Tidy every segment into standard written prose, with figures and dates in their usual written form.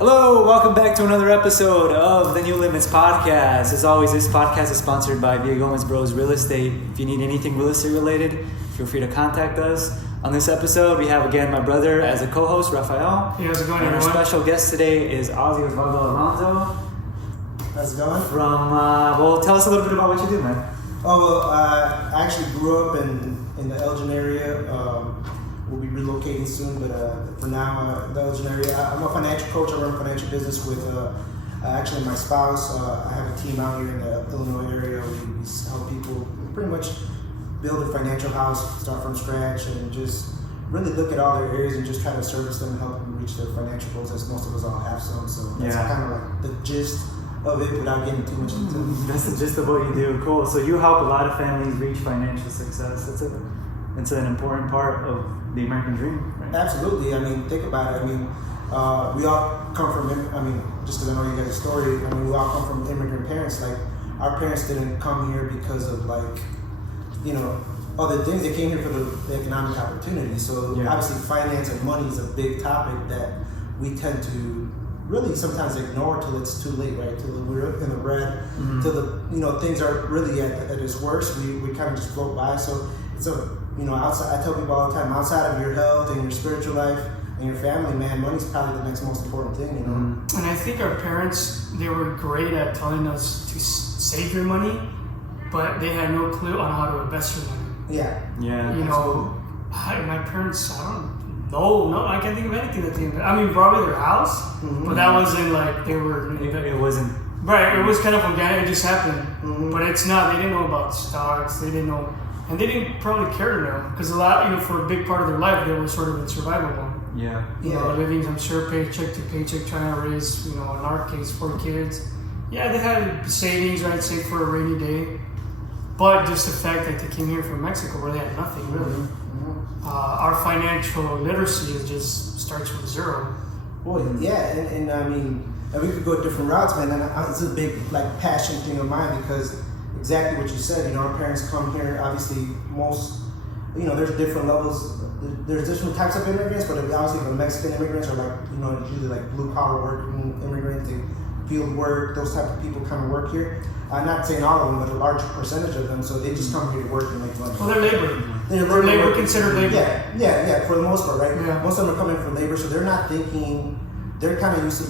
Hello, welcome back to another episode of the New Limits Podcast. As always, this podcast is sponsored by Via Gomez Bros Real Estate. If you need anything real estate related, feel free to contact us. On this episode, we have again my brother as a co-host, Rafael. Hey, how's it going, and everyone? our special guest today is Ozzie Alonso. How's it going? Well, tell us a little bit about what you do, man. I actually grew up in the Elgin area. We'll be relocating soon, but for now, the Elgin area. I'm a financial coach. I run a financial business with actually my spouse. I have a team out here in the Illinois area. We help people pretty much build a financial house, start from scratch, and just really look at all their areas and just kind of service them and help them reach their financial goals, as most of us all have some. So that's kind of like the gist of it without getting too much into it. That's the gist of what you do. Cool. So you help a lot of families reach financial success. It's an important part of the American dream, right? Absolutely. I mean, think about it. I mean, we all come from, just because I know you guys' story, we all come from immigrant parents. Like, our parents didn't come here because of, other things. They came here for the economic opportunity. So, obviously, finance and money is a big topic that we tend to really sometimes ignore till it's too late, right? Till we're in the red, till things are really at its worst. We kind of just float by. So, it's outside, I tell people all the time, outside of your health and your spiritual life and your family, man, money's probably the next most important thing, And I think our parents, they were great at telling us to save your money, but they had no clue on how to invest your money. Yeah. My parents, I can't think of anything that they invested. Probably their house, but that wasn't like they were. It wasn't. Right, it was kind of organic, it just happened. But it's not, they didn't know about stocks, they didn't know. And they didn't probably care to know, because a lot, for a big part of their life, they were sort of in survival mode. Yeah. Living, I'm sure, paycheck to paycheck, trying to raise, in our case, 4 kids. Yeah, they had savings, right, save for a rainy day. But just the fact that they came here from Mexico, where they had nothing, really. Our financial literacy just starts from zero. Well, yeah, and we could go different routes, man. And it's a big, passion thing of mine, because exactly what you said, our parents come here, obviously there's different levels, there's different types of immigrants, but obviously the Mexican immigrants are usually blue collar working immigrants, field work, those type of people kind of work here. I'm not saying all of them, but a large percentage of them, so they just come here to work and make money. Well, they're labor. They're labor considered labor. Yeah, for the most part, right? Yeah. Most of them are coming for labor, so they're not thinking, they're kind of used to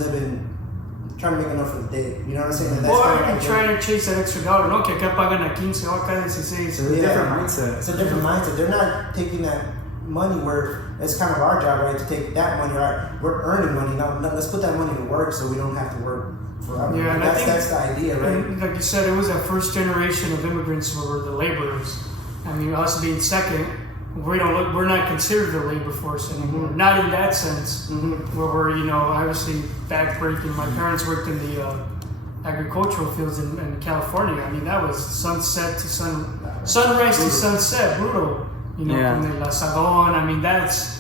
trying to make enough for the day. You know what I'm saying? And that's trying to chase that extra dollar. No, que acá pagan a 15 o acá 16. It's a different mindset. It's a different mindset. They're not taking that money where it's kind of our job, right? To take that money, all right? We're earning money. Now let's put that money to work so we don't have to work forever. Yeah, and that's the idea, right? Like you said, it was that first generation of immigrants who were the laborers. Us being second, we're not considered a labor force anymore. Not in that sense. Where we're, obviously backbreaking. My parents worked in the agricultural fields in California. That was sunset to sunrise to sunset, brutal. From the Lasadon. That's.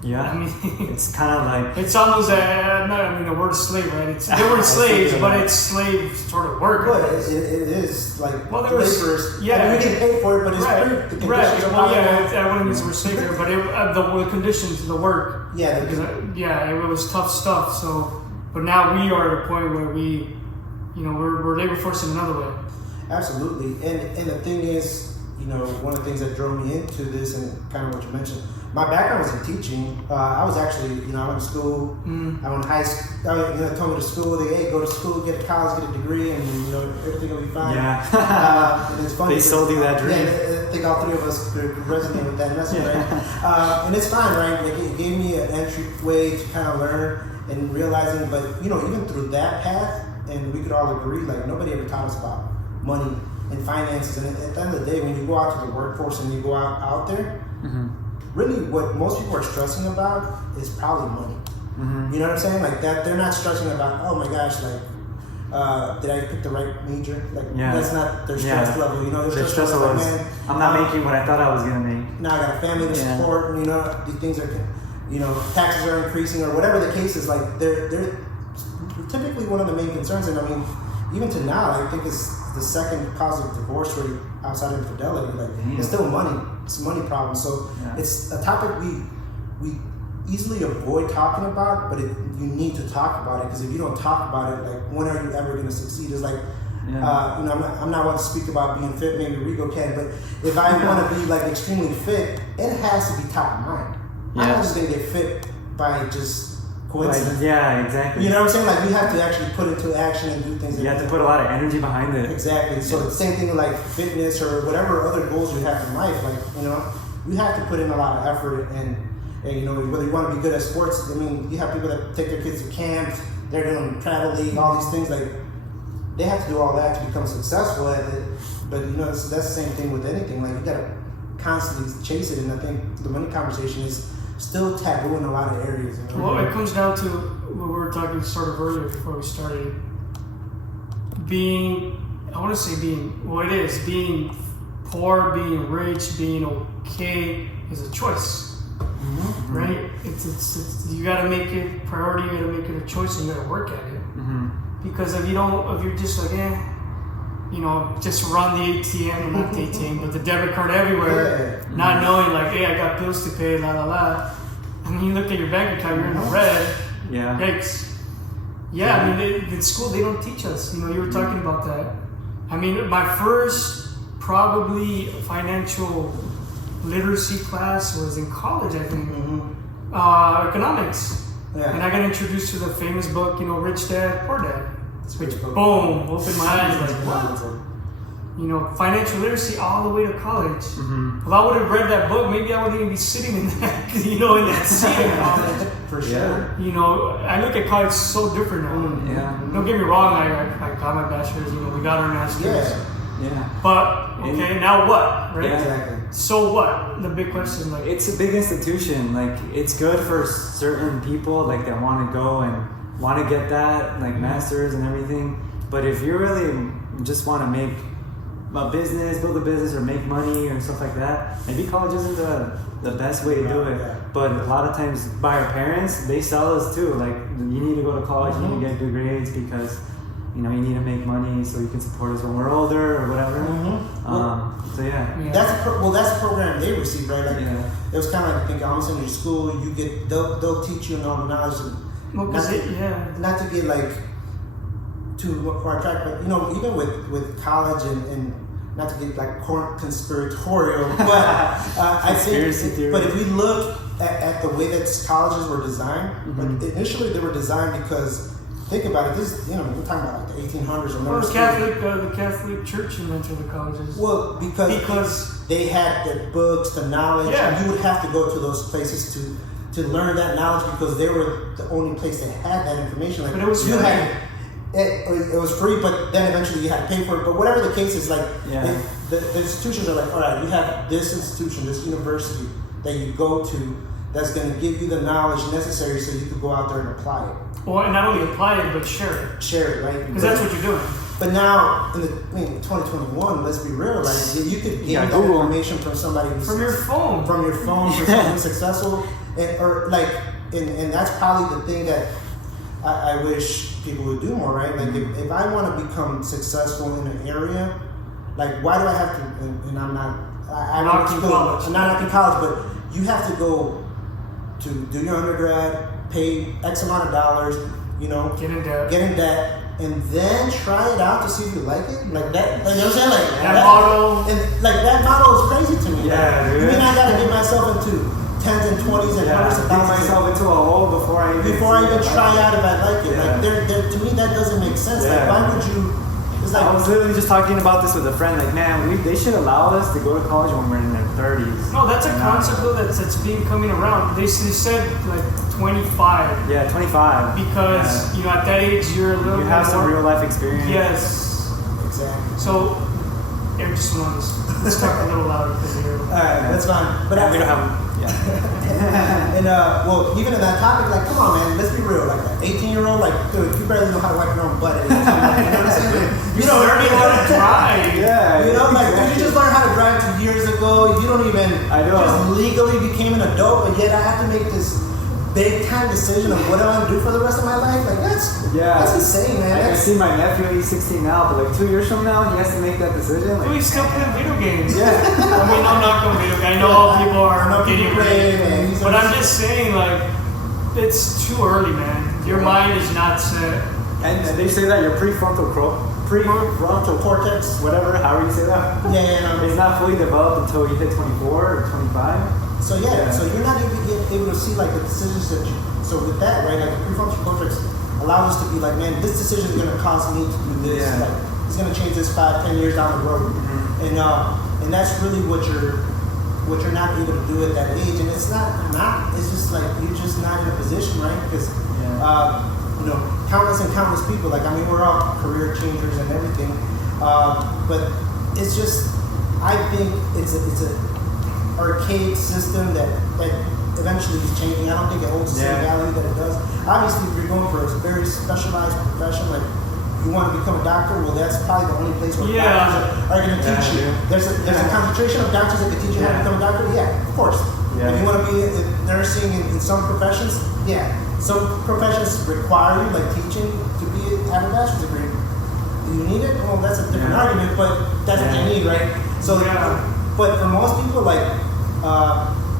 Yeah. It's kind of like. It's almost the word slave, right? They weren't slaves, but it's slave sort of work. But it is laborers. Yeah. We get paid for it, but it's the conditions are I wouldn't use the word slave here, but the conditions, the work. Yeah. It was tough stuff. So, but now we are at a point where we're labor force in another way. Absolutely, and the thing is, one of the things that drove me into this, and kind of what you mentioned, my background was in teaching. I was actually, I went to school. I went to high school. They told me to school. They go to school, get to college, get a degree, and everything will be fine. Yeah. And it's funny. They sold you that dream. Yeah, I think all 3 of us could resonate with that message, right? And it's fine, right? It gave me an entryway to kind of learn and realizing, but even through that path, and we could all agree, nobody ever taught us about money and finances. And at the end of the day, when you go out to the workforce and you go out there, really what most people are stressing about is probably money. You know what I'm saying? That they're not stressing about, oh my gosh, did I pick the right major? That's not their stress level. Their stress level is, I'm not making what I thought I was gonna make. Now I got a family to support, and these things are, taxes are increasing or whatever the case is. They're typically one of the main concerns, and even to now, I think it's the second cause of divorce rate outside of infidelity. It's still money. It's a money problem. So it's a topic we easily avoid talking about, but you need to talk about it, because if you don't talk about it, like, when are you ever going to succeed? It's like, I'm not want to speak about being fit, maybe Rigo can, but if I want to be like extremely fit, it has to be top of mind. I'm not just going to get fit by just coincidence. Yeah, exactly. You know what I'm saying? Like, you have to actually put it into action and do things. You have to put a lot of energy behind it. Exactly. So the same thing with like fitness or whatever other goals you have in life. Like, you have to put in a lot of effort, and whether you want to be good at sports. I mean, you have people that take their kids to camps. They're doing travel league, all these things. Like, they have to do all that to become successful at it. But that's the same thing with anything. Like, you gotta constantly chase it. And I think the money conversation is still taboo in a lot of areas. Well, it comes down to what we were talking sort of earlier before we started. Being poor, being rich, being okay is a choice, right? It's you got to make it priority. You got to make it a choice, and you got to work at it. Because if you're just like, just run the ATM, not the ATM, but the debit card everywhere, not knowing like, hey, I got bills to pay, la la la. I mean, you look at your bank account, you're in the red. Yeah. Yikes. Yeah, I mean, in school they don't teach us. You were talking about that. I mean, my first probably financial literacy class was in college, I think. Economics. Yeah. And I got introduced to the famous book, Rich Dad, Poor Dad. Which, boom, opened my eyes like, what? Financial literacy all the way to college. If I would have read that book, maybe I wouldn't even be sitting in that, in that seat in college. For sure. I look at college so different now. Yeah. Don't get me wrong, I got my bachelor's, we got our master's. Yeah. But, okay, now what, right? Yeah. Exactly. So what? The big question, like... It's a big institution. Like, it's good for certain people, like, that want to go and want to get that, like, master's and everything. But if you really just want to make a business, build a business, or make money or stuff like that, maybe college isn't the best way to do it. But a lot of times by our parents, they sell us too. Like, you need to go to college, you need to get good grades because, you need to make money so you can support us when we're older or whatever. So yeah. That's the program they receive, right? Like, it was kind of like, I think, almost in your school, they'll teach you all the knowledge. Not to get like too far track, but even with college and not to get like conspiratorial, but I think. But if we look at the way that colleges were designed, like initially they were designed because. Think about it. This, we're talking about like the 1800s or more. The Catholic Church invented the colleges. Well, because they had the books, the knowledge. Yeah. You would have to go to those places to learn that knowledge because they were the only place that had that information. Like, but it was free. It was free, but then eventually you had to pay for it. But whatever the case is, like the institutions are like, all right, you have this institution, this university that you go to that's going to give you the knowledge necessary so you can go out there and apply it. Well, and not only apply it, but share it. Share it, right? Because that's what you're doing. But now, in 2021, let's be real, like, you could get that information from somebody who's... From your phone. From your phone, from someone who's successful. And that's probably the thing that I wish people would do more, right? Like, if I want to become successful in an area, like, why do I have to... And I'm not... I'm not in college, but you have to go to do your undergrad, pay X amount of dollars, get in debt, and then try it out to see if you like it. Like that, you know what I'm saying? Like that model. And like that model is crazy to me. Yeah, dude. I mean, I gotta get myself into 10s and 20s and hundreds of get thousands. myself into a hole before I even try out if I like it. Yeah. Like to me, that doesn't make sense. Yeah. Like, why would you? It's like, I was literally just talking about this with a friend. Like, man, they should allow us to go to college when we're in our 30s. No, that's a concept though that's been coming around. They said like 25. Yeah, 25. Because at that age you're a little. You have some real life experience. Yes. Exactly. So, let's talk a little louder because you're. All right, that's fine. But we don't have. Yeah. And even in that topic, like, come on, man, let's be real. Like, an 18-year-old, like, dude, you barely know how to wipe your own butt. You know what I'm saying? You don't learn how to drive. Yeah. Dude, you just learned how to drive 2 years ago. You don't even. I know. Just legally became an adult, but yet I have to make this big time decision of what I want to do for the rest of my life. Like, that's insane, man. I see my nephew, he's 16 now, but like 2 years from now, he has to make that decision. Like, he's still playing video games. Yeah. I mean, I'm not going video games. I know all people are getting ready. But I'm just saying, like, It's too early, man. Your mind is not set. And they say that your prefrontal cortex, whatever, however you say that, it's not fully developed until you hit 24 or 25. So so you're not even able to see like the decisions that you. So with that, right, like the prefrontal cortex allows us to be like, man, this decision is going to cause me to do this. Yeah. Like, it's going to change this 5-10 years down the road, and that's really what you're not able to do at that age. And it's not. It's just like you're just not in a position, right? Because countless people. Like, I mean, we're all career changers and everything, but it's just. I think it's a archaic system that eventually is changing. I don't think it holds the same value that it does. Obviously, if you're going for a very specialized profession, like you want to become a doctor, well, that's probably the only place where doctors are going to teach you. There's a concentration of doctors that can teach you how to become a doctor. Yeah, of course. If you want to be in nursing in some professions, some professions require you, like teaching, to have a bachelor's degree. Do you need it? Well, that's a different argument, but that's what you need, right? So, but for most people, like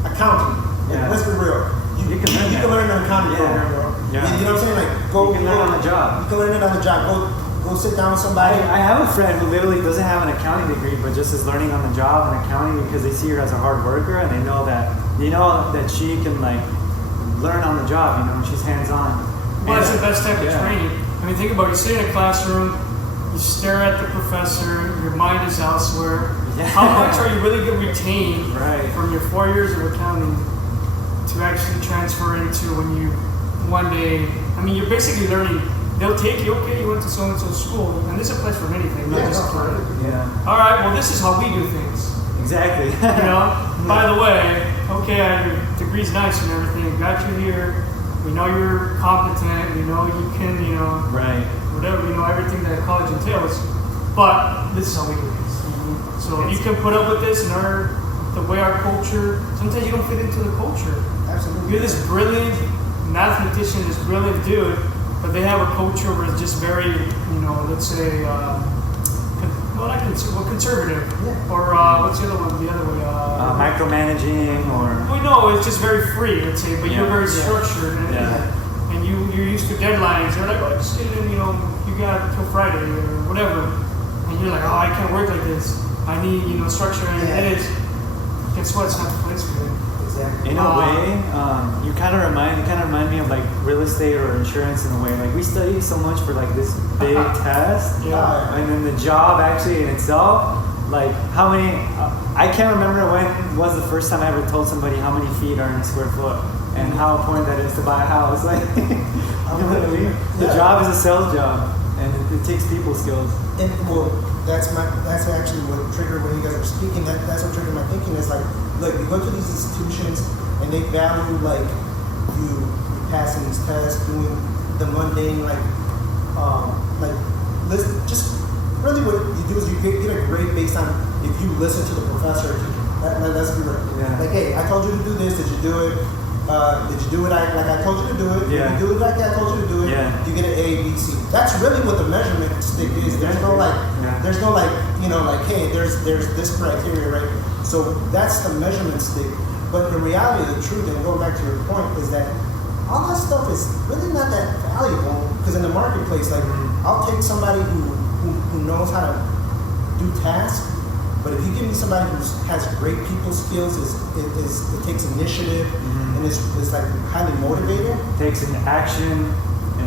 accounting, let's be real. You can learn an accounting program, bro. You know what I'm saying? Like, you can learn on the job. You can learn it on the job. Go sit down with somebody. I have a friend who literally doesn't have an accounting degree, but just is learning on the job in accounting because they see her as a hard worker and they know that she can like learn on the job. She's hands on. Well, that's the best type of training. I mean, think about it. You sit in a classroom, you stare at the professor, your mind is elsewhere. How much are you really going to retain from your 4 years of accounting to actually transfer into when you one day? I mean, you're basically learning. They'll take you, okay, you went to so-and-so school, and this applies for anything, not just for it. All right, well, this is how we do things. Exactly. By the way, okay, your degree's nice and everything, got you here, we know you're competent, we know you can, whatever, everything that college entails, but this is how we do things. So you can put up with this and the way our culture, sometimes you don't fit into the culture. Absolutely. You're this brilliant mathematician, this brilliant dude, but they have a culture where it's just very, let's say, conservative. Or what's the other one? The other way. Micromanaging or. Well, no, it's just very free, let's say, but you're very structured. And you're used to deadlines. They're like, just get in, you got until Friday or whatever. And you're like, oh, I can't work like this. I need, structure, and it is. Guess what? It's not the place for you. Exactly. In a way, you kind of remind me of like real estate or insurance in a way. Like we study so much for like this big test, and then the job actually in itself. Like how many? I can't remember when was the first time I ever told somebody how many feet are in a square foot and how important that is to buy a house. Like, you know what I mean? The job is a sales job, and it takes people skills. And that's actually what triggered when you guys are speaking. That's what triggered my thinking. Is like, look, you go to these institutions and they value like you passing these tests, doing the mundane listen. Just really what you do is you get a grade based on if you listen to the professor. Let's be real. Like, hey, I told you to do this. Did you do it? Did you do it like I told you to do it? If you do it like I told you to do it, you get an A, B, C. That's really what the measurement stick is. There's no hey, there's this criteria, right? So that's the measurement stick. But the reality, the truth, and going back to your point, is that all that stuff is really not that valuable because in the marketplace, like I'll take somebody who knows how to do tasks. But if you give me somebody who has great people skills, it takes initiative, and is like highly motivated, takes an action.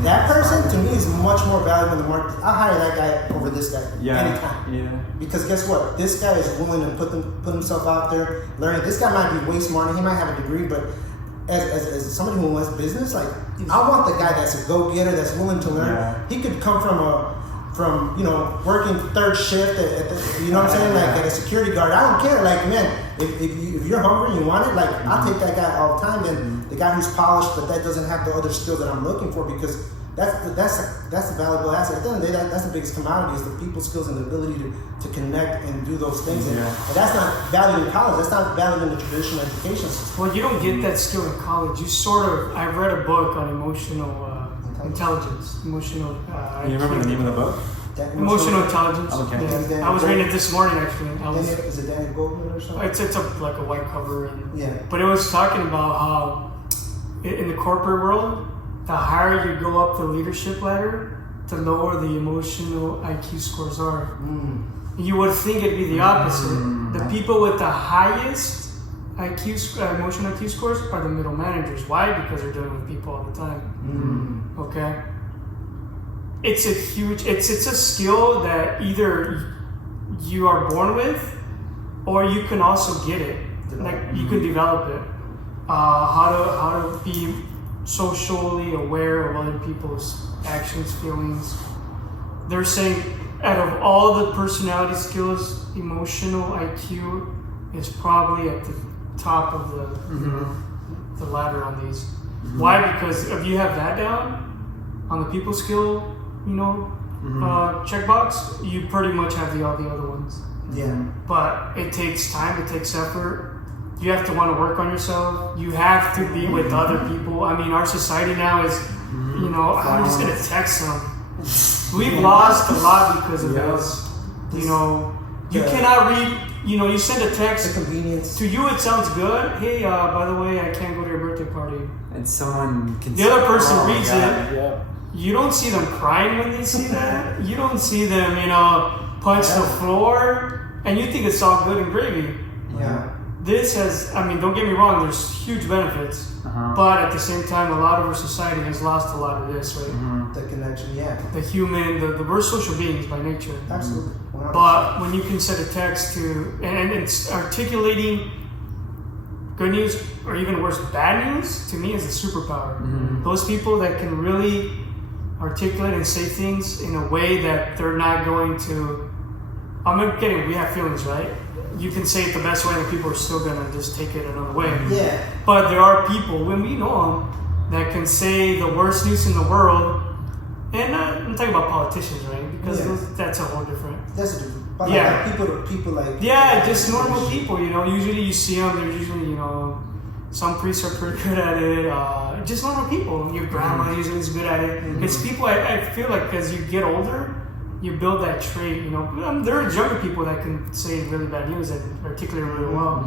That person to me is much more valuable in the market. I'll hire that guy over this guy anytime. Because guess what? This guy is willing to put himself out there, learning. This guy might be way smarter. He might have a degree, but as somebody who wants business, like I want the guy that's a go-getter, that's willing to learn. He could come from working third shift at the, you know what I'm saying, like at a security guard. I don't care. Like, man, if you're hungry and you want it, like I'll take that guy all the time. And the guy who's polished, but that doesn't have the other skill that I'm looking for, because that's a valuable asset. At the end of the day, that's the biggest commodity, is the people skills and the ability to connect and do those things. And that's not valued in college. That's not valued in the traditional education system. Well, you don't get that skill in college. I read a book on emotional intelligence. You remember the name of the book? Emotional intelligence. Okay. Yeah. I was reading it this morning actually. Is it Daniel Goldman or something? It's a white cover, but it was talking about how in the corporate world, the higher you go up the leadership ladder, the lower the emotional IQ scores are. You would think it'd be the opposite. The people with the highest emotional IQ scores are the middle managers. Why? Because they're dealing with people all the time. Okay? It's a skill that either you are born with or you can also get it. Like you can develop it. How to be socially aware of other people's actions, feelings. They're saying out of all the personality skills, emotional IQ is probably at the top of the ladder on these. Why? Because if you have that down on the people skill, checkbox, you pretty much have all the other ones. Yeah. But it takes time, it takes effort. You have to want to work on yourself. You have to be with other people. I mean, our society now is, I'm just going to text them. We've lost a lot because of this. You cannot read, you send a text. The convenience. To you, it sounds good. Hey, by the way, I can't go to your birthday party. And someone can The other person reads it. Yeah. You don't see them crying when they see that. You don't see them, punch the floor. And you think it's all good and gravy. Yeah. This don't get me wrong, there's huge benefits. But at the same time, a lot of our society has lost a lot of this, right? The connection, yeah. The human, we're social beings by nature. Absolutely. 100%. But when you can set a text to, and it's articulating good news, or even worse, bad news, to me is a superpower. Those people that can really articulate and say things in a way that they're not going to, we have feelings, right? You can say it the best way and people are still going to just take it another way. Yeah. But there are people, when we know them, that can say the worst news in the world, and I'm talking about politicians, right? Because that's a whole different... That's a different... But Yeah. like people like... Yeah, just normal people, Usually you see them, they're usually, some priests are pretty good at it. Just normal people. Your grandma usually is good at it. It's people, I feel like as you get older, you build that trait, there are younger people that can say really bad news and articulate really well.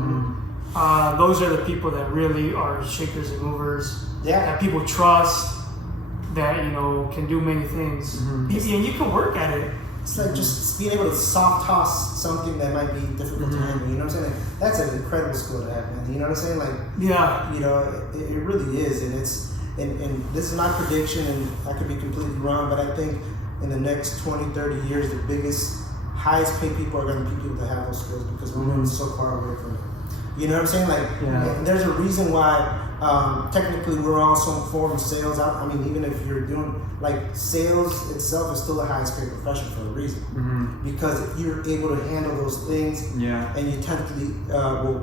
Those are the people that really are shakers and movers. Yeah. That people trust, that, can do many things. And you can work at it. It's like just being able to soft toss something that might be difficult to handle. You know what I'm saying? Like, that's an incredible skill to have, man. You know what I'm saying? Like, Yeah. It really is, and this is my prediction, and I could be completely wrong, but I think in the next 20, 30 years, the biggest, highest paid people are going to be people that have those skills because we're moving so far away from it. You know what I'm saying? Like, there's a reason why technically we're all some form of sales. I mean, even if you're doing, sales itself is still the highest paid profession for a reason. Because you're able to handle those things. Yeah. And you tend to,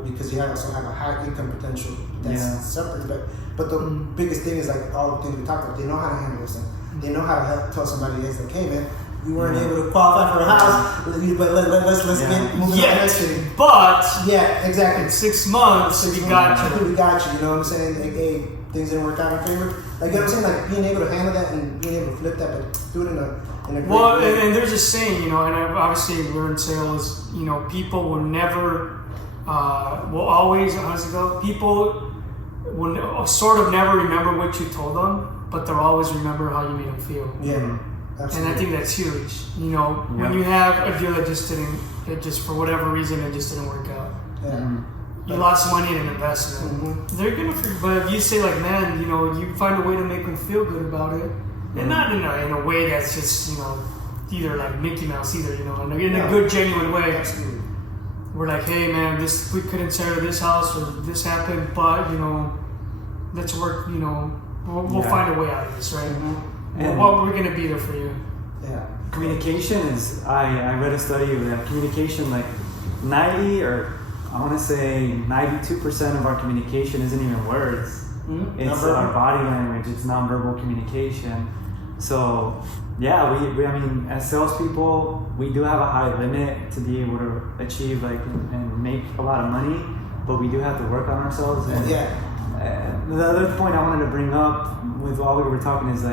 because you also have a high income potential that's separate. But the biggest thing is, all the things we talked about, they know how to handle those things. They know how to tell somebody else, hey man, you weren't able to qualify for a house, but let's get moving on next thing. But exactly. in 6 months, we got you. We got you. You know what I'm saying? Hey, things didn't work out in favor. You know what I'm saying? Like being able to handle that and being able to flip that, but do it in a great way. And there's a saying, and obviously we're in sales. People will never, will always. How does it go? People will sort of never remember what you told them, but they'll always remember how you made them feel. Yeah. Absolutely. And I think that's huge. When you have a deal that just for whatever reason, it just didn't work out. Yeah. You lost money in an investment. They're gonna, but if you say man, you find a way to make them feel good about it, and not in a way that's just either like Mickey Mouse either, in a good genuine way. Absolutely. We're like, hey man, we couldn't sell this house or this happened, but let's work. We'll find a way out of this, right? And we're gonna be there for you. Yeah. Communication is, I read a study that communication, 90 or I want to say 92% of our communication isn't even words. It's our body language, it's nonverbal communication. So yeah, we I mean, as salespeople, we do have a high limit to be able to achieve and make a lot of money, but we do have to work on ourselves. And the other point I wanted to bring up with while we were talking is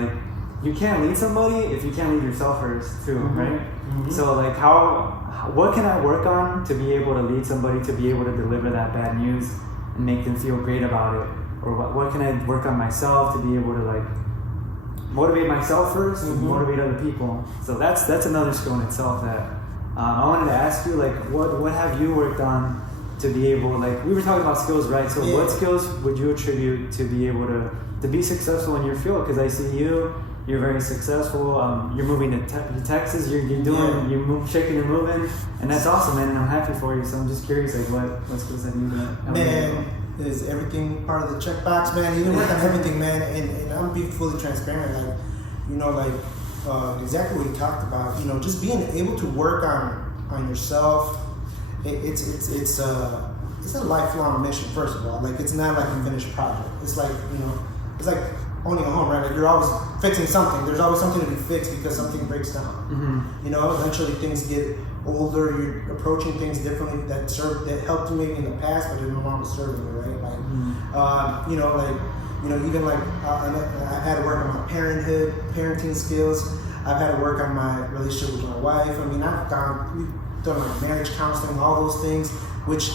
you can't lead somebody if you can't lead yourself first too, right? So what can I work on to be able to lead somebody, to be able to deliver that bad news and make them feel great about it? or what can I work on myself to be able to like motivate myself first and motivate other people. So that's another skill in itself that I wanted to ask you, like what have you worked on to be able, like we were talking about skills, right? So what skills would you attribute to be able to be successful in your field? Because I see you're very successful. You're moving to Texas. You're doing you're shaking and moving, and that's awesome, man. And I'm happy for you. So I'm just curious, like what skills have you done? Man, is everything part of the checkbox, man? You work on everything, man. And I'm being fully transparent, exactly what you talked about. Just being able to work on yourself. It's a lifelong mission. First of all, like it's not like a finished project. It's like it's like owning a home, right? Like you're always fixing something. There's always something to be fixed because something breaks down. Eventually things get older. You're approaching things differently that helped you maybe in the past, but they're no longer serving you, right? Like, even like I've had to work on my parenting skills. I've had to work on my relationship with my wife. I mean, we've done like marriage counseling, all those things, which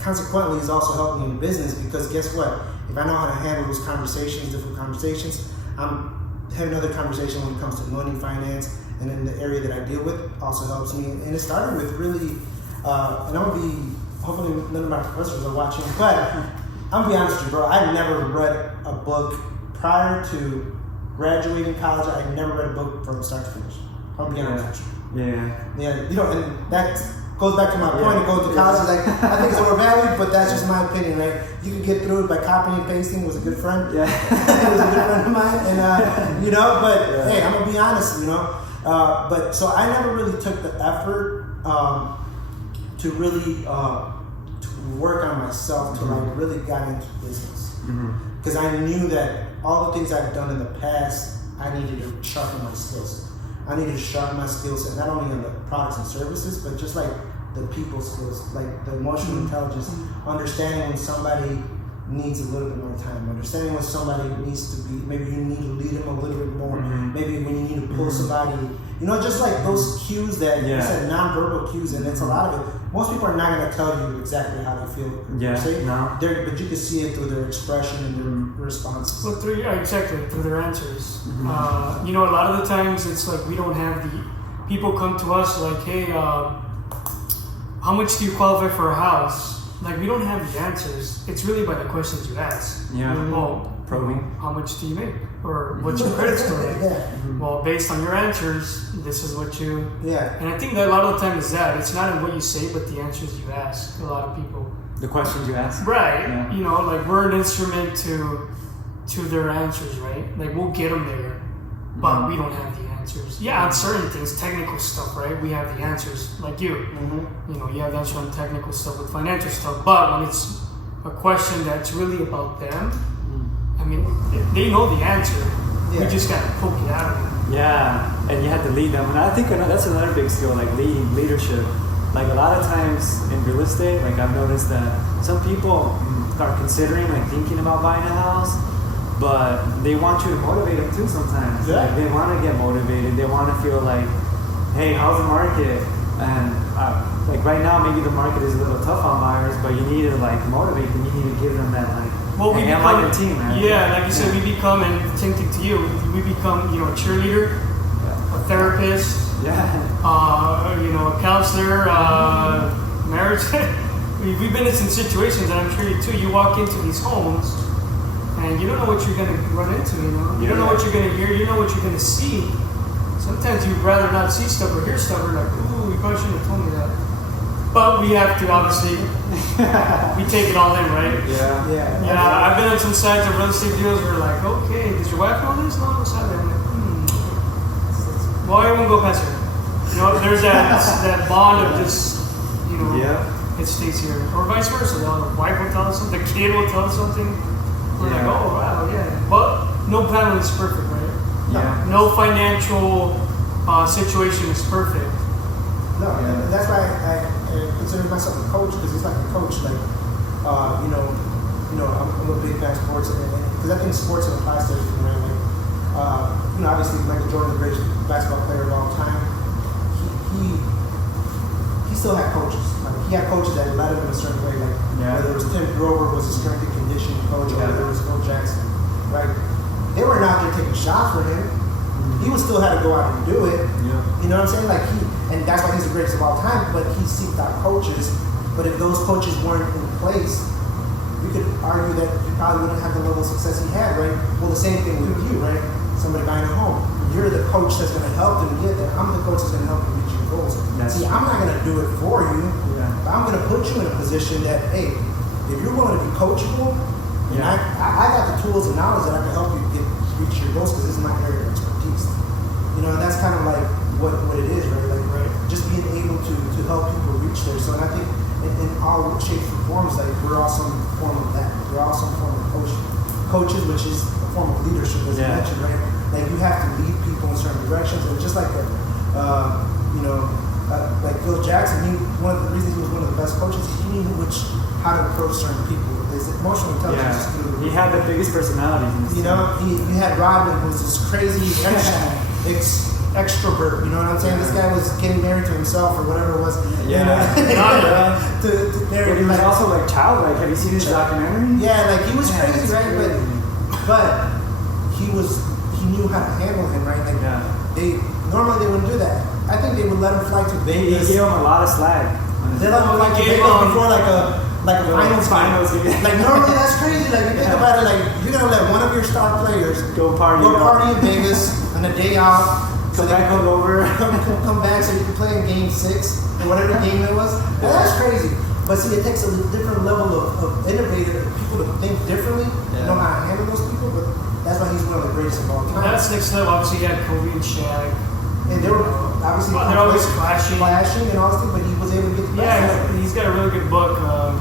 consequently is also helping me in business because guess what? If I know how to handle those different conversations, I'm having another conversation when it comes to money, finance, and then the area that I deal with also helps me. And it started with really, and I'm gonna be, hopefully none of my professors are watching, but I'm gonna be honest with you, bro. I never read a book prior to graduating college. I never read a book from start to finish. I'm gonna be honest with you. Yeah, and that goes back to my point of going to college. Like I think it's overvalued, but that's just my opinion, right? You can get through it by copying and pasting. Was a good friend. Yeah, it was a good friend of mine, and But hey, I'm gonna be honest, But so I never really took the effort to really to work on myself till I really got into business because I knew that all the things I've done in the past, I needed to sharpen my skills. I needed to sharpen my skill set, not only on the products and services, but just like the people skills, like the emotional intelligence, understanding when somebody needs a little bit more time, understanding when somebody needs to be, maybe you need to lead them a little bit more, maybe when you need to pull somebody, just like those cues that you said, nonverbal cues, and it's a lot of it. Most people are not going to tell you exactly how they feel. But you can see it through their expression and their responses. Well, through their answers. A lot of the times it's like we don't have people come to us like, hey, how much do you qualify for a house? Like we don't have the answers. It's really by the questions you ask. Probing. How much do you make? Or what's your credit score like? Well, based on your answers, this is what you... And I think that a lot of the time is that. It's not in what you say, but the answers you ask a lot of people. The questions you ask? Right. Yeah. Like we're an instrument to their answers, right? Like we'll get them there, but we don't have the answers. Yeah, on certain things, technical stuff, right? We have the answers, like you. You have the answer on technical stuff with financial stuff, but when it's a question that's really about them, I mean, they know the answer. We just got to poke it out of them. Yeah, and you have to lead them. And I think that's another big skill, like leadership. Like a lot of times in real estate, like I've noticed that some people are considering, like thinking about buying a house, but they want you to motivate them too sometimes. Like they want to get motivated. They want to feel like, hey, how's the market? And like right now, maybe the market is a little tough on buyers, but you need to like motivate them. You need to give them that like, well, we become like a team, man. Yeah, like you said, we become, and same thing to you, we become, a cheerleader, a therapist, a counselor, marriage. We've been in some situations, and I'm sure you too. You walk into these homes, and you don't know what you're going to run into. You don't know what you're going to hear. You don't know what you're going to see. Sometimes you'd rather not see stuff or hear stuff. We're like, ooh, you probably shouldn't have told me that. But we have to obviously, we take it all in, right? Yeah. I've been on some sides of real estate deals where like, okay, does your wife know this? No, what's happening? I'm like, well, I won't go past her. There's that bond of just, it stays here. Or vice versa. The wife will tell us something, the kid will tell us something. We're like, oh, wow, yeah. But no family is perfect, right? No financial situation is perfect. No, and that's why I consider myself a coach because it's like a coach. Like, I'm a big fan of sports, because I think sports applies to everything, right? Like, obviously Michael Jordan, the greatest basketball player of all time. He still had coaches. Like he had coaches that led him in a certain way, like whether it was Tim Grover was a strength and conditioning coach, or whether it was Phil Jackson, right? They were not there taking shots for him. He would still have to go out and do it. Yeah. You know what I'm saying? Like and that's why he's the greatest of all time. But he seeked out coaches. But if those coaches weren't in place, you could argue that he probably wouldn't have the level of success he had, right? Well, the same thing with you, right? Somebody buying a home. You're the coach that's going to help them get there. I'm the coach that's going to help you reach your goals. See, I'm not going to do it for you. Yeah. But I'm going to put you in a position that, hey, if you're willing to be coachable, and I got the tools and knowledge that I can help you reach your goals because this is my area of expertise. You know, and that's kind of like what it is, right? Just being able to help people reach there. So, and I think in all shapes and forms, like we're all some form of that. We're all some form of coaches, which is a form of leadership, as you mentioned, right? Like you have to lead people in certain directions, and just like like Phil Jackson, one of the reasons he was one of the best coaches, he knew how to approach certain people. His emotional intelligence. Yeah. He had the biggest personalities. You know, he had Robin, who was this crazy extrovert. You know what I'm saying? This guy was getting married to himself or whatever it was. Yeah. But he was also like childlike. Have you seen his documentary? Yeah, like he was crazy, right? But he knew how to handle him, right? Like normally they wouldn't do that. I think they would let him fly to Vegas. They gave him a lot of slack. They let him fly to Vegas before like a finals. Like normally that's crazy. Like you think about it, like you're gonna let one of your star players go party in Vegas on a day off. Come back hungover. Come back so you can play in game 6 or whatever game it was. And that's crazy. But see, it takes a different level of innovator, people to think differently, know how to handle those people. But that's why he's one of the greatest of all time. That's next level. Obviously, you had Kobe and Shaq. And they were obviously they're always flashing and all this thing, but he was able to get the best. He's got a really good book. I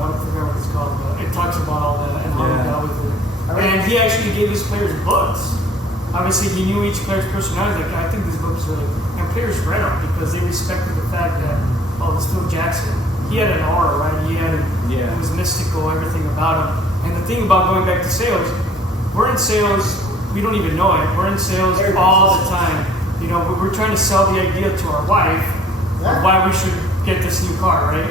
don't forget what it's called, but it talks about all that and how he dealt with it. And he actually gave his players books. Obviously, he knew each player's personality. Like, I think this book is really, and players read them because they respected the fact that, it's Phil Jackson. He had an aura, right? It was mystical, everything about him. And the thing about going back to sales, we're in sales, we don't even know it. We're in sales all the time. You know, we're trying to sell the idea to our wife of why we should get this new car, right?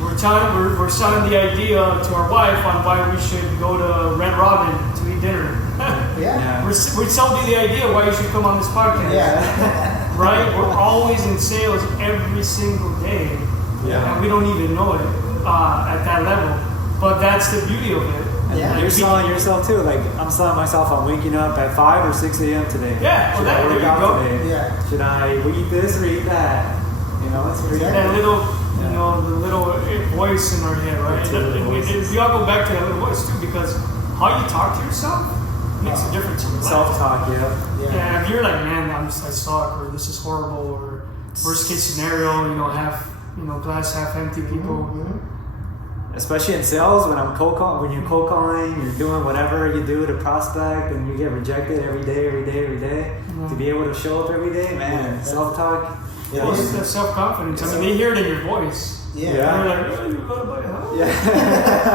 We're selling the idea to our wife on why we should go to Red Robin to eat dinner. We're selling you the idea why you should come on this podcast. Right? We're always in sales every single day. And we don't even know it at that level. But that's the beauty of it. And you're selling yourself too. Like I'm selling myself on waking up at 5 or 6 a.m. today. Should I work out today? Should I eat this or eat that? You know, it's pretty that little, the little voice in our head, right? We all go back to that little voice too, because how you talk to yourself makes a difference in your life. Self-talk, if you're like, man, I suck, or this is horrible, or worst case scenario, glass half empty people. Especially in sales, when you're cold calling, you're doing whatever you do to prospect, and you get rejected every day. To be able to show up every day, man, self-talk. It's that self-confidence. I mean, they hear it in your voice. They're like, oh, you got to buy a house?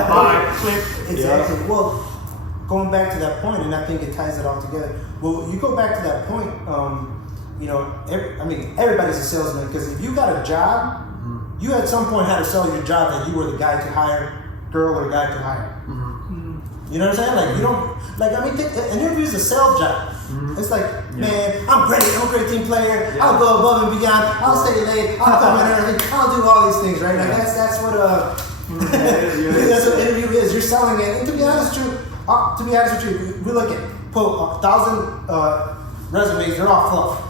Buy, click. Exactly. Well, going back to that point, and I think it ties it all together. Well, you go back to that point, everybody's a salesman, because if you got a job, you at some point had to sell your job that you were the guy to hire, girl or guy to hire. You know what I'm saying? Like, you don't, an interview is a sales job. It's like, man, I'm great. I'm a great team player. I'll go above and beyond. I'll stay late. I'll come in early. I'll do all these things, right? Like that's what that's what interview is. You're selling it. And to be honest with you, we look at 1,000 resumes. They're all fluff.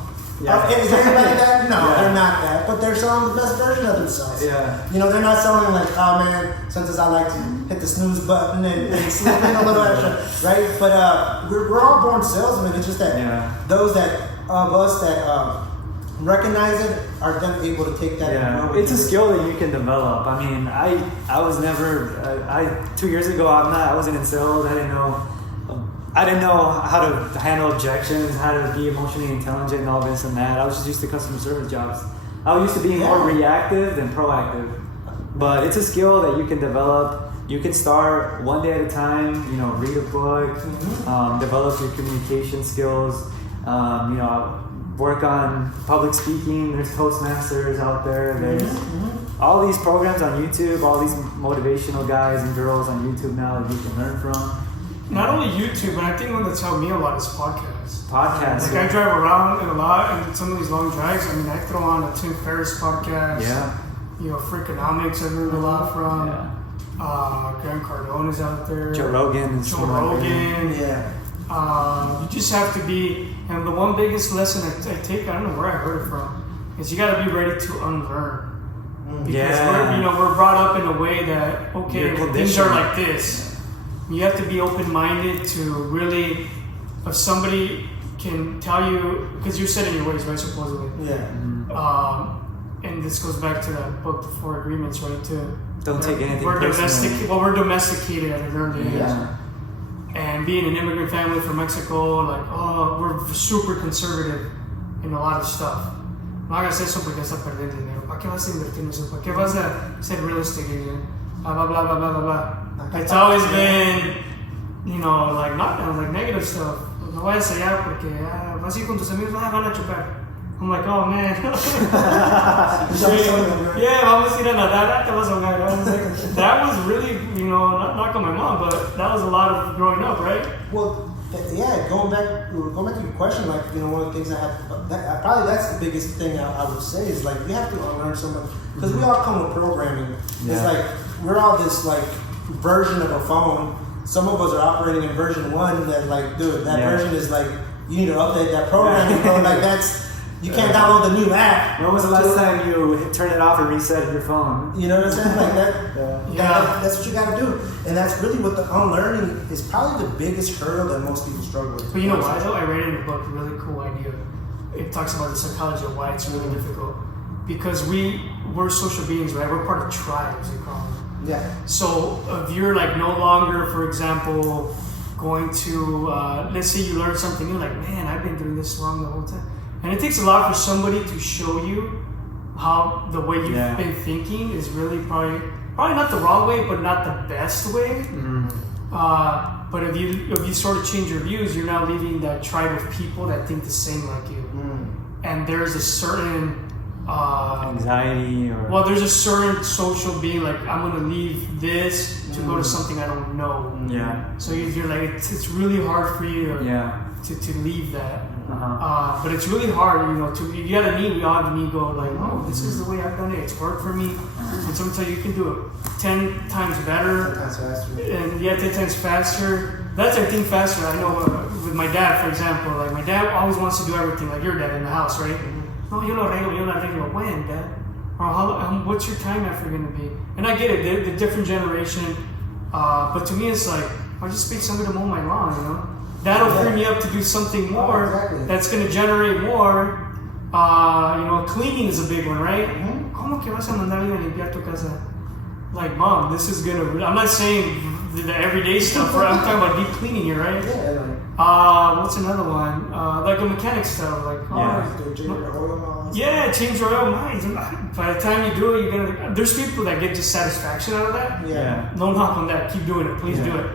Is everybody that? No, they're not that. But they're selling the best version of themselves. They're not selling like, oh man, sometimes I like to hit the snooze button and slip in a little extra, right? But we're all born salesmen. It's just that those of us that recognize it are then able to take that. It's a skill that you can develop. I mean, I was never. 2 years ago, I wasn't in sales. I didn't know how to handle objections, how to be emotionally intelligent, and all this and that. I was just used to customer service jobs. I was used to being more reactive than proactive. But it's a skill that you can develop. You can start one day at a time. Read a book, develop your communication skills. work on public speaking. There's Toastmasters out there. There's all these programs on YouTube, all these motivational guys and girls on YouTube now that you can learn from. Not only YouTube, but I think one that's helped me a lot is podcasts. Podcasts. Like I drive around a lot, and some of these long drives, I mean, I throw on a Tim Ferriss podcast. Yeah. You know, Freakonomics I learned a lot from. Yeah. Grant Cardone is out there. Joe Rogan. Joe Rogan. Yeah. You just have to be, and the one biggest lesson I take, I don't know where I heard it from, is you got to be ready to unlearn. Because we're brought up in a way that, okay, well, things are like this. You have to be open-minded to really, if somebody can tell you, because you're set in your ways, right, supposedly. Yeah. And this goes back to that book, The Four Agreements, right, too. Don't take anything we're personally. we're domesticated at an early age. Yeah. And being an immigrant family from Mexico, like, we're super conservative in a lot of stuff. No hagas eso porque vas a perder dinero. ¿Para qué vas a invertir en eso? ¿Para qué vas a ser real estate agent? Blah, blah, blah, blah, blah, blah. It's always been, like, not like negative stuff. No vayas allá porque vas a ir con tus amigos, van a chocar. I'm like, oh man. Yeah, vamos a ir a nadar, te vas a ahogar. That was really, not on my mom, but that was a lot of growing up, right? Well, yeah, going back to your question, like, one of the things probably that's the biggest thing I would say is, like, you have to unlearn so much, because we all come with programming. Yeah. It's like, we're all this, like, version of a phone. Some of us are operating in version 1 that, like, dude, that version is, like, you need to update that programming, bro. Like, you can't download the new app. When was the last time you turned it off and reset your phone? You know what I'm saying? Like that's what you got to do. And that's really what the unlearning is, probably the biggest hurdle that most people struggle with. But you know why, though? I read in the book a really cool idea. It talks about the psychology of why it's really difficult. Because we're social beings, right? We're part of tribes, they call them. Yeah. So if you're, like, no longer, for example, going to, let's say you learn something new, like, man, I've been doing this wrong the whole time. And it takes a lot for somebody to show you how the way you've been thinking is really probably not the wrong way, but not the best way. Mm-hmm. But if you sort of change your views, you're now leaving that tribe of people that think the same like you. And there's a certain anxiety, or there's a certain social being, like, I'm gonna leave this to go to something I don't know. Yeah. So you're like, it's really hard for you to leave that. But it's really hard, you got an ego, we all have an ego, like, this is the way I've done it, it's worked for me. And sometimes you can do it 10 times better. 10 times faster. And 10 times faster. That's, I think, faster. I know with my dad, for example, like, my dad always wants to do everything, like your dad in the house, right? No, yo lo arreglo. When, Dad? Or what's your time effort going to be? And I get it, they're the different generation. But to me, it's like, I'll just pay somebody to mow my lawn, That'll free me up to do something more that's going to generate more. Cleaning is a big one, right? ¿Cómo que vas a mandar a limpiar tu casa? Like, Mom, this is going to... I'm not saying the everyday stuff, right? I'm talking about deep cleaning here, right? Yeah. What's another one? Like a mechanic stuff. Like, change your oil. By the time you do it, you're going to... There's people that get just satisfaction out of that. Yeah. No knock on that. Keep doing it. Please do it.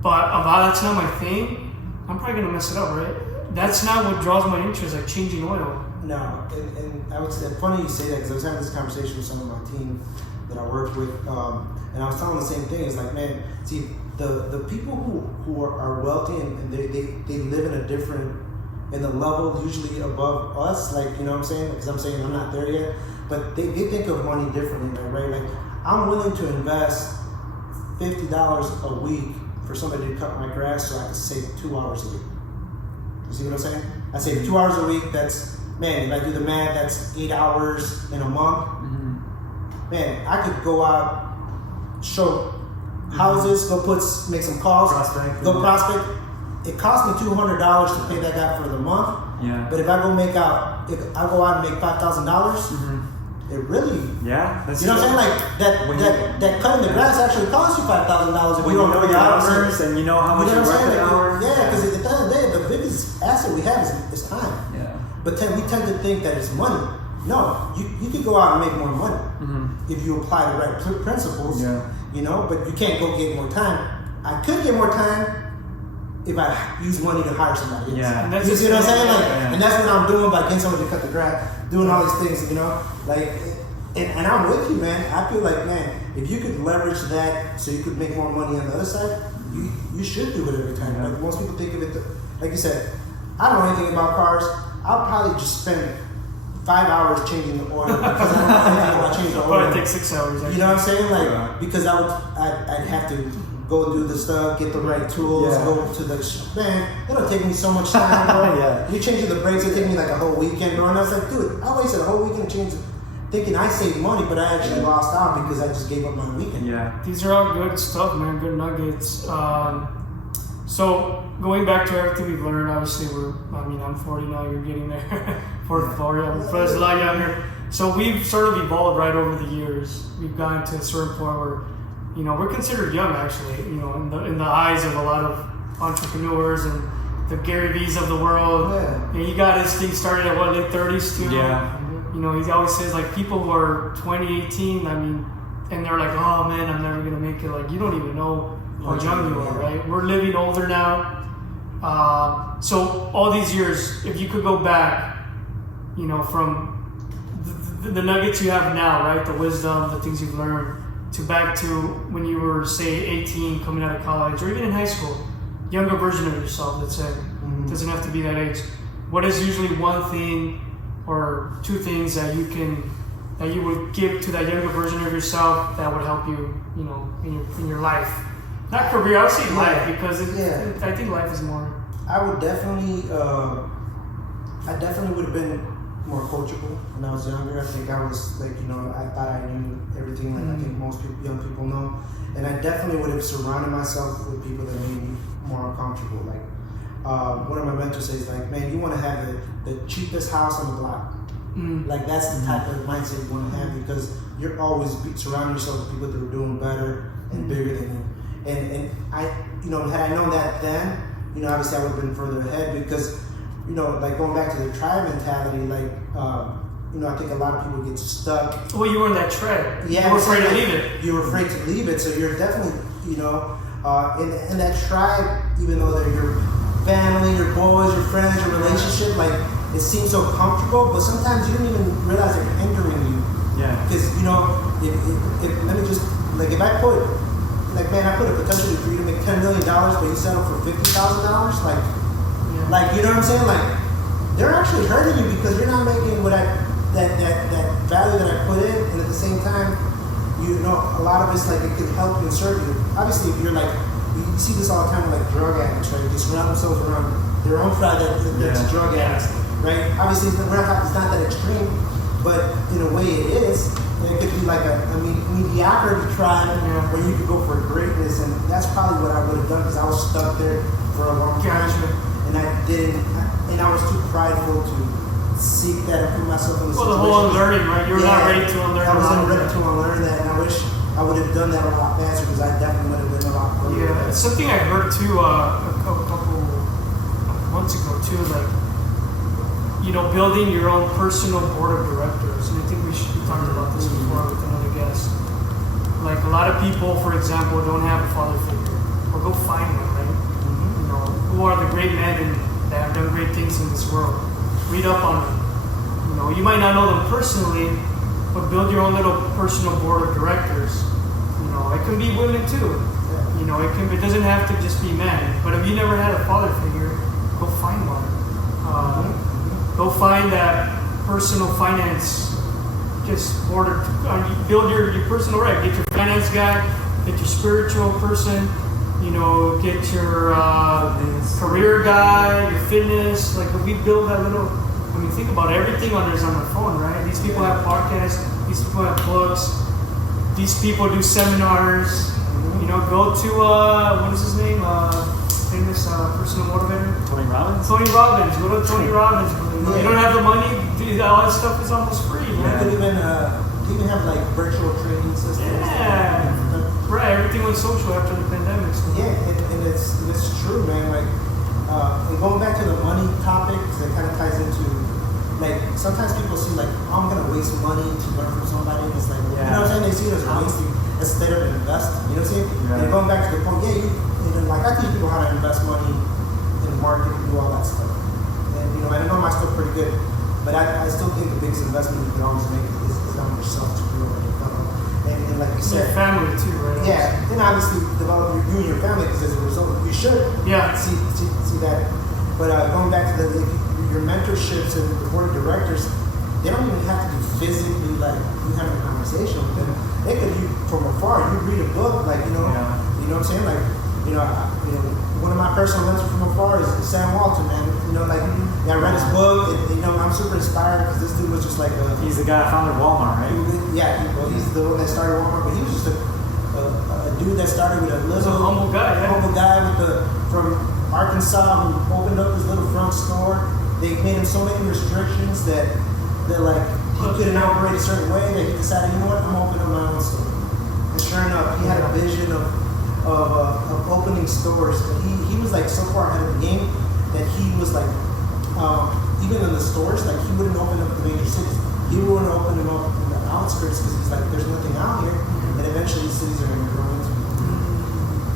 But if that's not my thing, I'm probably going to mess it up, right? That's not what draws my interest, like changing oil. No, and I would say, funny you say that, because I was having this conversation with some of my team that I worked with, and I was telling the same thing. It's like, man, see, the people who are wealthy and they live in the level usually above us, like, you know what I'm saying? Because I'm saying I'm not there yet, but they think of money differently, right? Like, I'm willing to invest $50 a week for somebody to cut my grass so I can save 2 hours a week. You see what I'm saying? I save 2 hours a week. That's, man, if I do the math, that's 8 hours in a month. Man, I could go out, show houses, make some calls, go prospect. It cost me $200 to pay that guy for the month. Yeah. But if I go out and make $5,000, it really, that's you know what I'm saying? Like that cutting the grass actually costs you $5,000 if when you don't know your hours and you know how much you're worth an hour. Yeah, because at the end of the day, the biggest asset we have is time. Yeah. But we tend to think that it's money. No, you could go out and make more money if you apply the right principles. Yeah. But you can't go get more time. I could get more time if I use money to hire somebody else. Yeah. And that's You see what I'm saying? Like, Yeah. and that's what I'm doing by getting somebody to cut the grass, doing all these things, you know? Like, and I'm with you, man. I feel like, man, if you could leverage that so you could make more money on the other side, you should do it every time. Yeah. Like, most people think of it, like you said, I don't know anything about cars. I'll probably just spend 5 hours changing the oil because I don't know anything about changing the oil. Probably take 6 hours. You know what I'm saying? Like, Yeah. because I'd have to go do the stuff, get the right tools, Yeah. go to the man. It'll take me so much time, bro. Yeah. You changing the brakes, it take me like a whole weekend, bro. And I was like, dude, I wasted a whole weekend changing, thinking I saved money, but I actually lost out because I just gave up my weekend. Yeah. These are all good stuff, man. Good nuggets. So going back to everything we've learned, obviously I'm 40 now. You're getting there. 44, yeah. But it's a lot younger. So we've sort of evolved right over the years. We've gotten to a certain point where, we're considered young actually. In the eyes of a lot of entrepreneurs and the Gary V's of the world. Yeah. You got his thing started at late 30s too. Yeah. He always says like people who are 20, 18, and they're like, oh man, I'm never gonna make it. Like you don't even know how young you are, right? We're living older now. So all these years, if you could go back, from the nuggets you have now, right? The wisdom, the things you've learned, to back to when you were, say, 18, coming out of college, or even in high school, younger version of yourself, let's say. Mm-hmm. Doesn't have to be that age. What is usually one thing or two things that you would give to that younger version of yourself that would help you, in your life? Not career, I would say life, because I think life is more. I would definitely, would have been more coachable when I was younger. I think I was like, I thought I knew everything, like I think most young people know. And I definitely would have surrounded myself with people that made me more uncomfortable. Like one of my mentors says, like, man, you want to have the cheapest house on the block. Like that's the type of mindset you want to have because you're always surrounding yourself with people that are doing better and bigger than you. And I, had I known that then, obviously I would have been further ahead because, like going back to the tribe mentality, like, I think a lot of people get stuck. Well, you were in that tread. Yeah, you were afraid to leave it. You were afraid to leave it, so you're definitely, in that tribe, even though they're your family, your boys, your friends, your relationship, like, it seems so comfortable, but sometimes you don't even realize they're hindering you. Yeah. Because, if let me just, like, if I put, like, man, I put a potential for you to make $10 million, but you settle for $50,000, like, you know what I'm saying? Like, they're actually hurting you because you're not making what that value that I put in, and at the same time, a lot of it's like it can help you and serve you. Obviously, if you're like, you see this all the time with like drug addicts, right? They surround themselves around their own tribe that's drug addicts, right? Obviously, it's not that extreme, but in a way it is. And it could be like a mediocrity tribe where you could go for greatness, and that's probably what I would have done because I was stuck there for a long time, and and I was too prideful to seek that and put myself in the situation. Well, the whole unlearning, right? You're not ready to unlearn. I wasn't ready to unlearn that, and I wish I would have done that a lot faster because I definitely would have been a lot further. Yeah, it's something I heard too a couple months ago too, like, building your own personal board of directors. And I think we talked about this before with another guest. Like a lot of people, for example, don't have a father figure, or go find one, right? Who are the great men that have done great things in this world? Read up on them. You might not know them personally, but build your own little personal board of directors. It can be women too. It doesn't have to just be men. But if you never had a father figure, go find one. Go find that personal finance, just build your personal right. Get your finance guy, get your spiritual person, get your career guy, your fitness. Like if we build that little, think about it, everything on there's on the phone, right? These people have podcasts, these people have books, these people do seminars. Go to what is his name? Famous personal motivator. Tony Robbins. Tony Robbins. Go to Tony Robbins. You don't have the money. All that stuff is almost free. Yeah. You can even have like virtual training systems. Yeah. Right. Everything was social after the pandemic. So. Yeah, and it's true, man. Like, and going back to the money topic, because it kind of ties into, like, sometimes people see like, oh, I'm gonna waste money to learn from somebody. And it's like, you know what I'm saying? They see it as wasting instead of investing. You know what I'm saying? Right. And going back to the point, like I teach people how to invest money market, do all that stuff. And you know, I know my stuff pretty good, but I still think the biggest investment you can always make is on yourself to grow and develop. And like you said, your family too, right? Yeah, then obviously develop you and your family, because as a result, you should see that. But going back to your mentorships and the board of directors, they don't even have to be physically like you having a conversation with them. They could be from afar. You read a book, like you know what I'm saying, like one of my personal mentors from afar is Sam Walton, man. You know, like I read his book, and you know I'm super inspired because this dude was just like he's the guy that founded Walmart, right? Yeah, he's the one that started Walmart, but he was just a dude that started with a little humble guy from Arkansas who opened up his little front store. They made him so many restrictions that like he couldn't operate a certain way that he decided, you know what, I'm gonna open up my own store. And sure enough, he had a vision of opening stores, but he was like so far ahead of the game that he was like even in the stores, like he wouldn't open up the major cities. He wouldn't open them up in the outskirts because he's like, there's nothing out here. And eventually cities are gonna grow into it.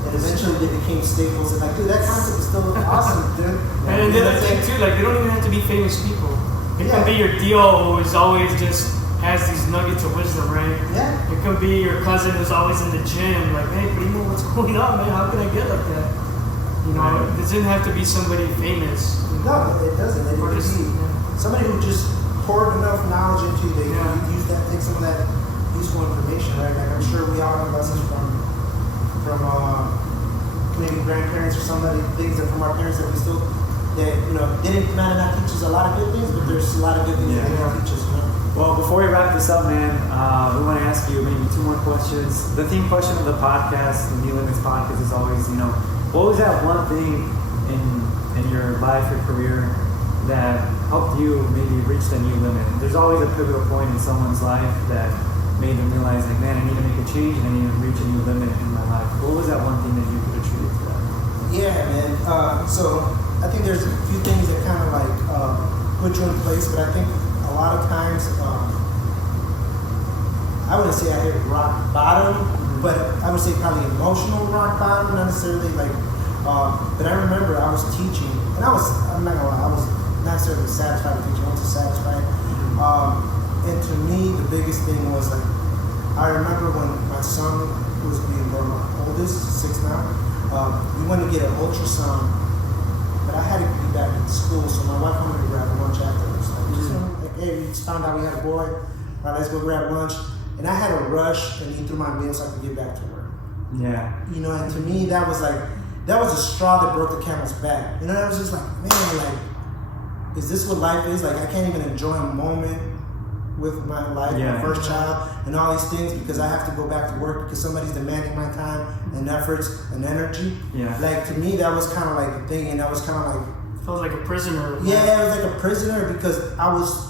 And eventually they became staples. And like, dude, that concept is still awesome, dude. And the other thing too, like, they don't even have to be famous people. It can be your Dio who is always just has these nuggets of wisdom, right? Yeah. It could be your cousin who's always in the gym, like, hey, but you know what's going on, man? How can I get like that? You know, it doesn't have to be somebody famous. No, it doesn't. It could be somebody who just poured enough knowledge into you that you use that, take some of that useful information, right? Like I'm sure we all have lessons from maybe grandparents or somebody, things that from our parents that we still they might not teach us a lot of good things, but there's a lot of good things that they don't teach us. You know? Well, before we wrap this up, man, we want to ask you maybe 2 more questions. The theme question of the podcast, the New Limits podcast, is always, what was that one thing in your life or career that helped you maybe reach the new limit? There's always a pivotal point in someone's life that made them realize, like, man, I need to make a change and I need to reach a new limit in my life. What was that one thing that you could attribute to that? Yeah, man. So I think there's a few things that kind of like put you in place, but I think a lot of times, I wouldn't say I hit rock bottom, but I would say probably emotional rock bottom, not necessarily like, but I remember I was teaching, and I'm not gonna lie, I was not necessarily satisfied with teaching, I wasn't satisfied. And to me, the biggest thing was like, I remember when my son was being born, my oldest, 6 now, we wanted to get an ultrasound, but I had to be back in school, so my wife wanted to grab lunch afterwards. Like, hey, we just found out we had a boy, all right, let's go grab lunch. And I had to rush and eat through my meal so I could get back to work. Yeah. And to me, that was a straw that broke the camel's back. I was just like, man, like, is this what life is? Like, I can't even enjoy a moment with my life, my first child, and all these things because I have to go back to work because somebody's demanding my time and efforts and energy. Yeah. Like, to me, that was kind of like the thing, and I was kind of like... Felt like a prisoner. Yeah, I was like a prisoner because I was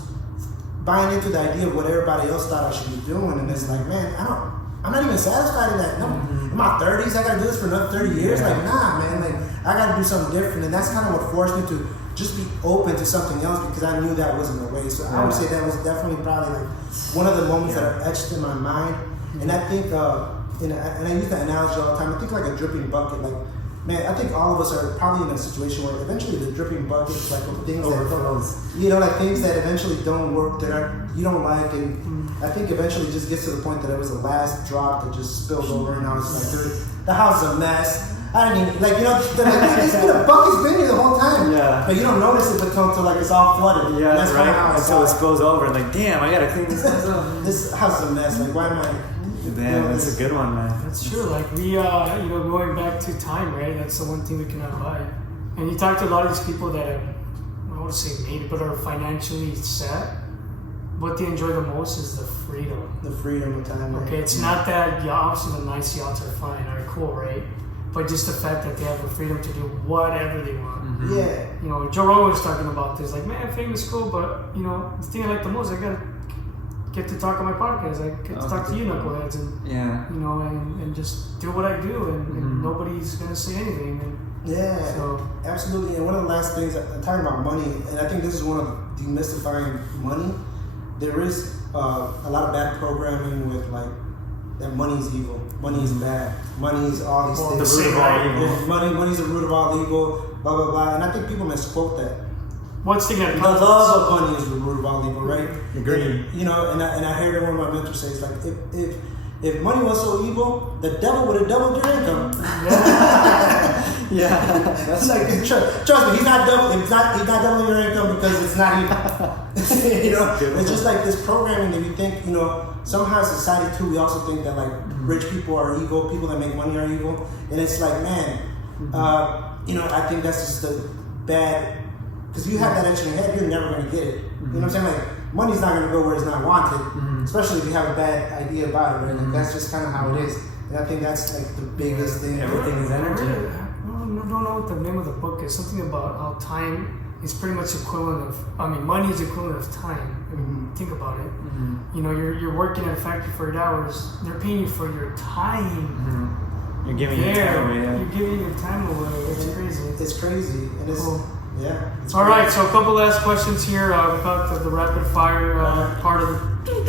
buying into the idea of what everybody else thought I should be doing, and it's like, man, I'm not even satisfied in that. No, in my 30s, I gotta do this for another 30 years. Like, nah, man, like I gotta do something different, and that's kind of what forced me to just be open to something else because I knew that wasn't the way. So I would say that was definitely probably like one of the moments that are etched in my mind, and I think, and I use that analogy all the time. I think like a dripping bucket, like. Man, I think all of us are probably in a situation where eventually the dripping bucket is like things that like things that eventually don't work, that you don't like, and I think eventually it just gets to the point that it was the last drop that just spilled over, and I was like, dude, the house is a mess. I didn't even, the bucket's been here the whole time. Yeah. But you don't notice it until like it's all flooded. Yeah, that's right. How until it spills over, and like, damn, I gotta clean this house up. This house is a mess. Like, why am I? Damn, that's a good one, man. That's true. Like we, going back to time, right? That's the one thing we cannot buy. And you talk to a lot of these people that have, I don't want to say made it, but are financially set. What they enjoy the most is the freedom. The freedom of time. Okay, it's not that, obviously the nice yachts are fine, are cool, right? But just the fact that they have the freedom to do whatever they want. Mm-hmm. Yeah. Joe Rogan was talking about this. Like, man, fame is cool, but, the thing I like the most, I gotta get to talk on my podcast. I get to talk to you knuckleheads and and just do what I do, and nobody's gonna say anything. Absolutely. And one of the last things, I'm talking about money, and I think this is one of demystifying money. There is a lot of bad programming with like that money is evil, money is bad, money is all these Well, things. the root of all evil. Yeah, money's the root of all evil, blah blah blah. And I think people misquote that. What's the The love of money is the root of all evil, right? Agreed. And, and I heard one of my mentors say, it's like if money was so evil, the devil would have doubled your income. Yeah. That's like trust me, he's not doubling your income because it's not evil. It's just like this programming that you think, somehow society too, we also think that like rich people are evil, people that make money are evil. And it's like, man, I think that's just a bad, because if you have that extra in your head, you're never going to get it. You know what I'm saying? Like, money's not going to go where it's not wanted, especially if you have a bad idea about it, right? Like, that's just kind of how it is. And I think that's like the biggest thing. Everything is energy. I don't know what the name of the book is. Something about how time is pretty much equivalent of, money is equivalent of time. I mean, think about it. You're working at a factory for 8 hours. They're paying you for your time. You're giving your time away. Yeah. You're giving your time away. It's crazy. It's crazy. And it's, cool. Yeah. It's All crazy. right, so a couple last questions here about the rapid fire part of the.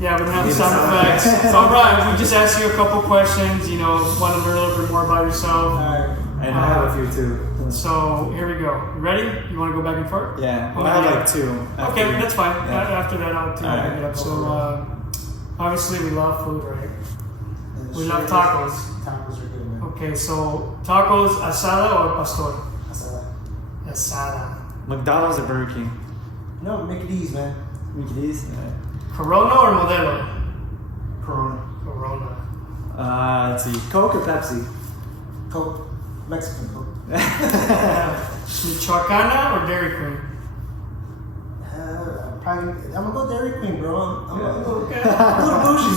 Yeah, we don't have the sound effects. All right, we just asked you a couple questions. Want to learn a little bit more about yourself. All right. And I have a few too. So here we go. You ready? You want to go back and forth? Yeah. Well, I have like two. Okay, that's fine. Yeah. After that, I'll bring it up. So obviously we love food, right? And We love tacos. Tacos are good, man. Okay, so tacos asada or pastor? Asada. Asada. McDonald's or Burger King? No, make it easy, man. Make it easy. Corona or Modelo? Corona. Corona. Let's see. Coke or Pepsi? Coke. Mexican Coke. Michoacana or Dairy Queen? I'm gonna go Dairy Queen, bro. I'm gonna go Okay. bougie.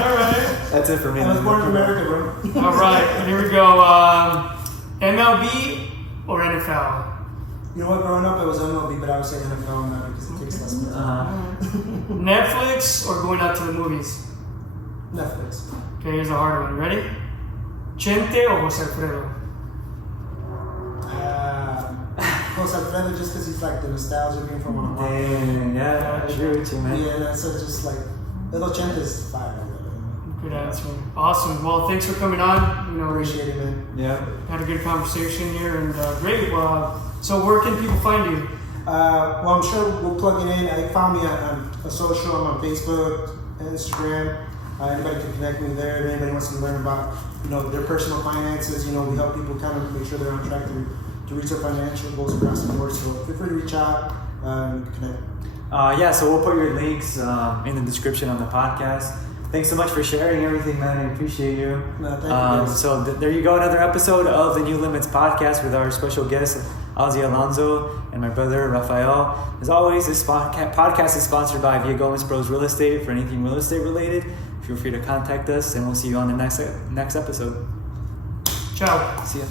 All right. That's it for me. I was born in America, bro. All right. Here we go. MLB or NFL? You know what? Growing up, it was MLB, but I would say NFL now because it takes less money. Netflix or going out to the movies? Netflix. Okay, here's a hard one. Ready? Chente or Jose Alfredo? Jose Alfredo, just because he's like the nostalgia being from one of my. Dang, yeah, I agree with you, man. Yeah, so just like Little Chenta's fire. Good answer. Awesome. Well, thanks for coming on. We Appreciate it, man. Yeah. had a good conversation here, and great. So where can people find you? Well, I'm sure we'll plug it in. You found me on social. I'm on Facebook, Instagram. Anybody can connect me there. If anybody wants to learn about their personal finances, we help people kind of make sure they're on track to reach their financial goals across the board. So feel free to reach out and connect. So we'll put your links in the description on the podcast. Thanks so much for sharing everything, man. I appreciate you. No, thank you, guys. So there you go, another episode of the New Limits podcast with our special guest, Ozzie Alonso, and my brother, Rafael. As always, this podcast is sponsored by Via Gomez Bros Real Estate. For anything real estate related, feel free to contact us, and we'll see you on the next episode. Ciao. See ya.